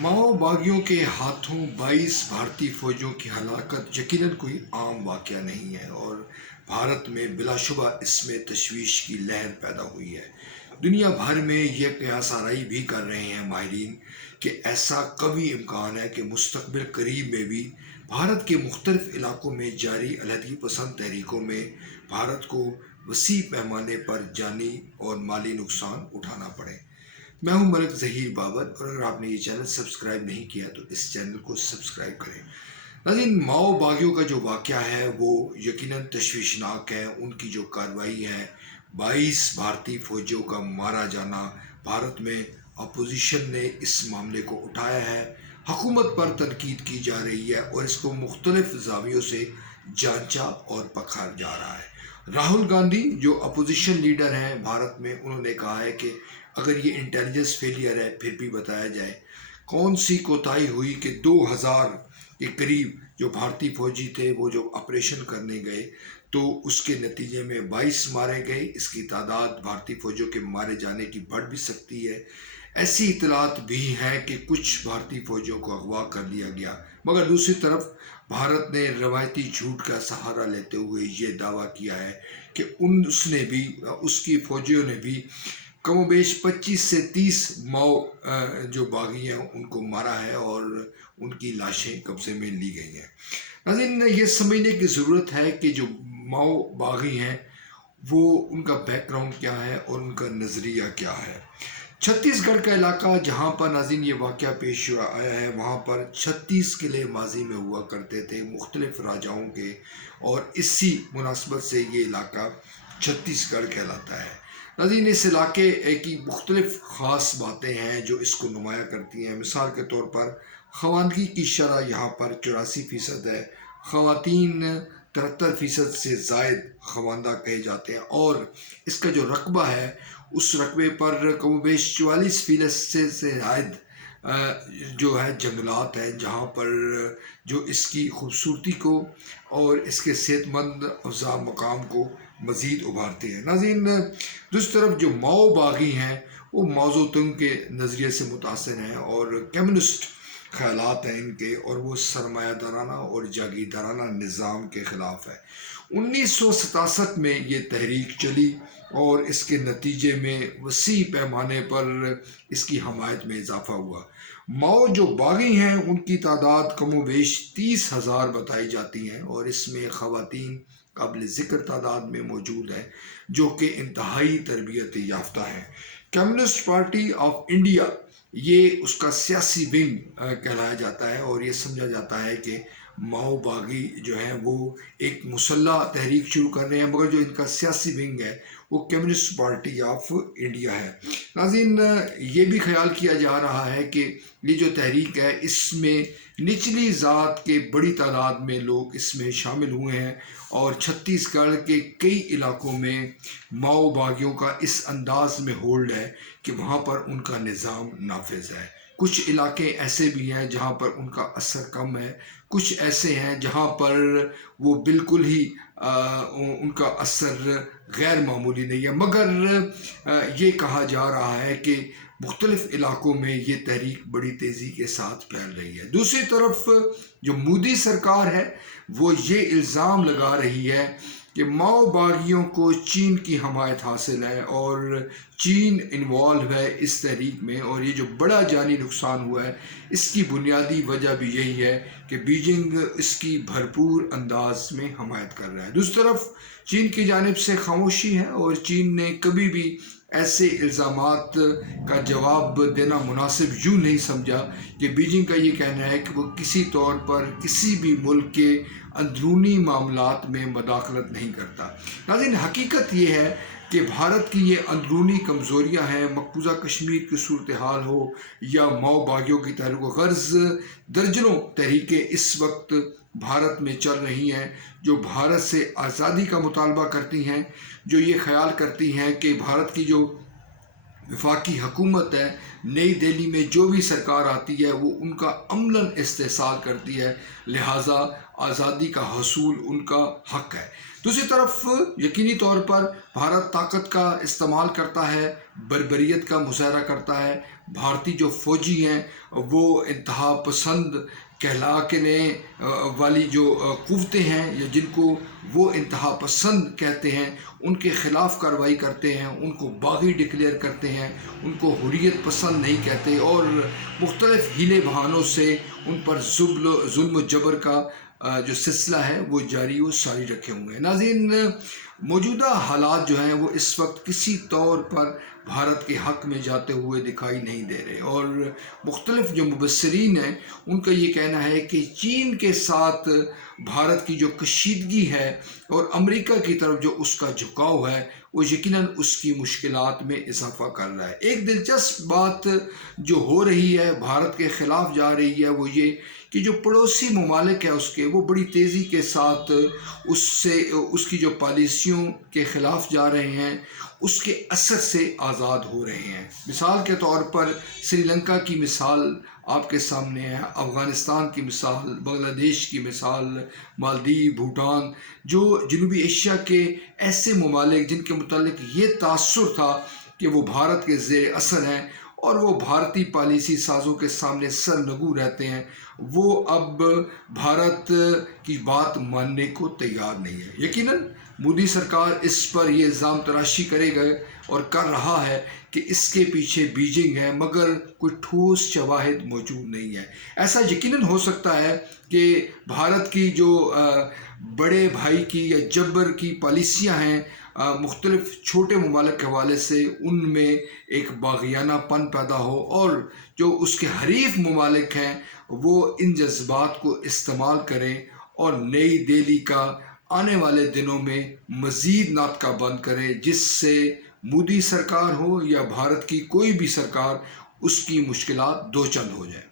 ماؤ باغیوں کے ہاتھوں 22 بھارتی فوجیوں کی ہلاکت یقیناً کوئی عام واقعہ نہیں ہے اور بھارت میں بلا شبہ اس میں تشویش کی لہر پیدا ہوئی ہے۔ دنیا بھر میں یہ قیاس آرائی بھی کر رہے ہیں ماہرین کہ ایسا قوی امکان ہے کہ مستقبل قریب میں بھی بھارت کے مختلف علاقوں میں جاری علیحدگی پسند تحریکوں میں بھارت کو وسیع پیمانے پر جانی اور مالی نقصان اٹھانا پڑے۔ میں ہوں ملک ظہیر بابر، اور اگر آپ نے یہ چینل سبسکرائب نہیں کیا تو اس چینل کو سبسکرائب کریں۔ ناظرین، ماؤ باغیوں کا جو واقعہ ہے وہ یقیناً تشویشناک ہے۔ ان کی جو کارروائی ہے، 22 بھارتی فوجیوں کا مارا جانا، بھارت میں اپوزیشن نے اس معاملے کو اٹھایا ہے، حکومت پر تنقید کی جا رہی ہے اور اس کو مختلف زاویوں سے جانچا اور پکھا جا رہا ہے۔ راہل گاندھی جو اپوزیشن لیڈر ہیں بھارت میں، انہوں نے کہا ہے کہ اگر یہ انٹیلیجنس فیلئر ہے پھر بھی بتایا جائے کون سی کوتاہی ہوئی کہ 2000 کے قریب جو بھارتی فوجی تھے وہ جو آپریشن کرنے گئے تو اس کے نتیجے میں 22 مارے گئے۔ اس کی تعداد بھارتی فوجیوں کے مارے جانے کی بڑھ بھی سکتی ہے۔ ایسی اطلاعات بھی ہیں کہ کچھ بھارتی فوجیوں کو اغوا کر لیا گیا، مگر دوسری طرف بھارت نے روایتی جھوٹ کا سہارا لیتے ہوئے یہ دعویٰ کیا ہے کہ اس کی فوجیوں نے بھی کم و بیش 25 سے 30 ماؤ جو باغی ہیں ان کو مارا ہے اور ان کی لاشیں قبضے میں لی گئی ہیں۔ ناظرین، یہ سمجھنے کی ضرورت ہے کہ جو ماؤ باغی ہیں وہ ان کا بیک گراؤنڈ کیا ہے اور ان کا نظریہ کیا ہے۔ چھتیس گڑھ کا علاقہ جہاں پر ناظرین یہ واقعہ پیش آیا ہے، وہاں پر 36 قلعے ماضی میں ہوا کرتے تھے مختلف راجاؤں کے، اور اسی مناسبت سے یہ علاقہ چھتیس گڑھ کہلاتا ہے۔ ناظرین، اس علاقے کی مختلف خاص باتیں ہیں جو اس کو نمایاں کرتی ہیں۔ مثال کے طور پر خواندگی کی شرح یہاں پر 84% ہے، خواتین 73% سے زائد خواندہ کہے جاتے ہیں، اور اس کا جو رقبہ ہے اس رقبے پر کم و بیش 44% سے زائد جو ہے جنگلات ہیں، جہاں پر جو اس کی خوبصورتی کو اور اس کے صحت مند افزا مقام کو مزید ابھارتے ہیں۔ ناظرین، دوسری طرف جو ماؤ باغی ہیں وہ موضوع تنگ کے نظریے سے متاثر ہیں اور کمیونسٹ خیالات ہیں ان کے، اور وہ سرمایہ دارانہ اور جاگیردارانہ نظام کے خلاف ہے۔ 1967 میں یہ تحریک چلی اور اس کے نتیجے میں وسیع پیمانے پر اس کی حمایت میں اضافہ ہوا۔ ماؤ جو باغی ہیں ان کی تعداد کم و بیش 30,000 بتائی جاتی ہیں، اور اس میں خواتین قابل ذکر تعداد میں موجود ہیں جو کہ انتہائی تربیت یافتہ ہیں۔ کمیونسٹ پارٹی آف انڈیا یہ اس کا سیاسی ونگ کہلایا جاتا ہے، اور یہ سمجھا جاتا ہے کہ ماؤ باغی جو ہیں وہ ایک مسلح تحریک شروع کر رہے ہیں، مگر جو ان کا سیاسی ونگ ہے وہ کمیونسٹ پارٹی آف انڈیا ہے۔ ناظرین، یہ بھی خیال کیا جا رہا ہے کہ یہ جو تحریک ہے اس میں نچلی ذات کے بڑی تعداد میں لوگ اس میں شامل ہوئے ہیں، اور چھتیس گڑھ کے کئی علاقوں میں ماؤ باغیوں کا اس انداز میں ہولڈ ہے کہ وہاں پر ان کا نظام نافذ ہے۔ کچھ علاقے ایسے بھی ہیں جہاں پر ان کا اثر کم ہے، کچھ ایسے ہیں جہاں پر وہ بالکل ہی ان کا اثر غیر معمولی نہیں ہے، مگر یہ کہا جا رہا ہے کہ مختلف علاقوں میں یہ تحریک بڑی تیزی کے ساتھ پھیل رہی ہے۔ دوسری طرف جو مودی سرکار ہے وہ یہ الزام لگا رہی ہے کہ ماؤ باغیوں کو چین کی حمایت حاصل ہے اور چین انوالو ہے اس تحریک میں، اور یہ جو بڑا جانی نقصان ہوا ہے اس کی بنیادی وجہ بھی یہی ہے کہ بیجنگ اس کی بھرپور انداز میں حمایت کر رہا ہے۔ دوسری طرف چین کی جانب سے خاموشی ہے، اور چین نے کبھی بھی ایسے الزامات کا جواب دینا مناسب یوں نہیں سمجھا کہ بیجنگ کا یہ کہنا ہے کہ وہ کسی طور پر کسی بھی ملک کے اندرونی معاملات میں مداخلت نہیں کرتا۔ ناظرین، حقیقت یہ ہے کہ بھارت کی یہ اندرونی کمزوریاں ہیں، مقبوضہ کشمیر کی صورتحال ہو یا ماؤ باغیوں کی تحریک و غرض درجنوں تحریکیں اس وقت بھارت میں چل رہی ہیں جو بھارت سے آزادی کا مطالبہ کرتی ہیں، جو یہ خیال کرتی ہیں کہ بھارت کی جو وفاقی حکومت ہے، نئی دہلی میں جو بھی سرکار آتی ہے وہ ان کا عملاً استحصال کرتی ہے، لہٰذا آزادی کا حصول ان کا حق ہے۔ دوسری طرف یقینی طور پر بھارت طاقت کا استعمال کرتا ہے، بربریت کا مظاہرہ کرتا ہے۔ بھارتی جو فوجی ہیں وہ انتہا پسند کہلانے والی جو قوتیں ہیں یا جن کو وہ انتہا پسند کہتے ہیں، ان کے خلاف کارروائی کرتے ہیں، ان کو باغی ڈکلیئر کرتے ہیں، ان کو حریت پسند نہیں کہتے، اور مختلف ہیلے بہانوں سے ان پر ظلم و جبر کا جو سلسلہ ہے وہ جاری و ساری رکھے ہوئے ہیں۔ ناظرین، موجودہ حالات جو ہیں وہ اس وقت کسی طور پر بھارت کے حق میں جاتے ہوئے دکھائی نہیں دے رہے، اور مختلف جو مبصرین ہیں ان کا یہ کہنا ہے کہ چین کے ساتھ بھارت کی جو کشیدگی ہے اور امریکہ کی طرف جو اس کا جھکاؤ ہے وہ یقیناً اس کی مشکلات میں اضافہ کر رہا ہے۔ ایک دلچسپ بات جو ہو رہی ہے، بھارت کے خلاف جا رہی ہے، وہ یہ کہ جو پڑوسی ممالک ہیں اس کے، وہ بڑی تیزی کے ساتھ اس کی جو پالیسیوں کے خلاف جا رہے ہیں، اس کے اثر سے آزاد ہو رہے ہیں۔ مثال کے طور پر سری لنکا کی مثال آپ کے سامنے ہے، افغانستان کی مثال، بنگلہ دیش کی مثال، مالدیو، بھوٹان، جو جنوبی ایشیا کے ایسے ممالک جن کے متعلق یہ تاثر تھا کہ وہ بھارت کے زیر اثر ہیں اور وہ بھارتی پالیسی سازوں کے سامنے سرنگو رہتے ہیں، وہ اب بھارت کی بات ماننے کو تیار نہیں ہے۔ یقیناً مودی سرکار اس پر یہ الزام تراشی کرے گا اور کر رہا ہے کہ اس کے پیچھے بیجنگ ہے، مگر کوئی ٹھوس شواہد موجود نہیں ہے۔ ایسا یقیناً ہو سکتا ہے کہ بھارت کی جو بڑے بھائی کی یا جبر کی پالیسیاں ہیں مختلف چھوٹے ممالک کے حوالے سے، ان میں ایک باغیانہ پن پیدا ہو، اور جو اس کے حریف ممالک ہیں وہ ان جذبات کو استعمال کریں اور نئی دہلی کا آنے والے دنوں میں مزید ناطقہ بند کرے، جس سے مودی سرکار ہو یا بھارت کی کوئی بھی سرکار، اس کی مشکلات دو چند ہو جائیں۔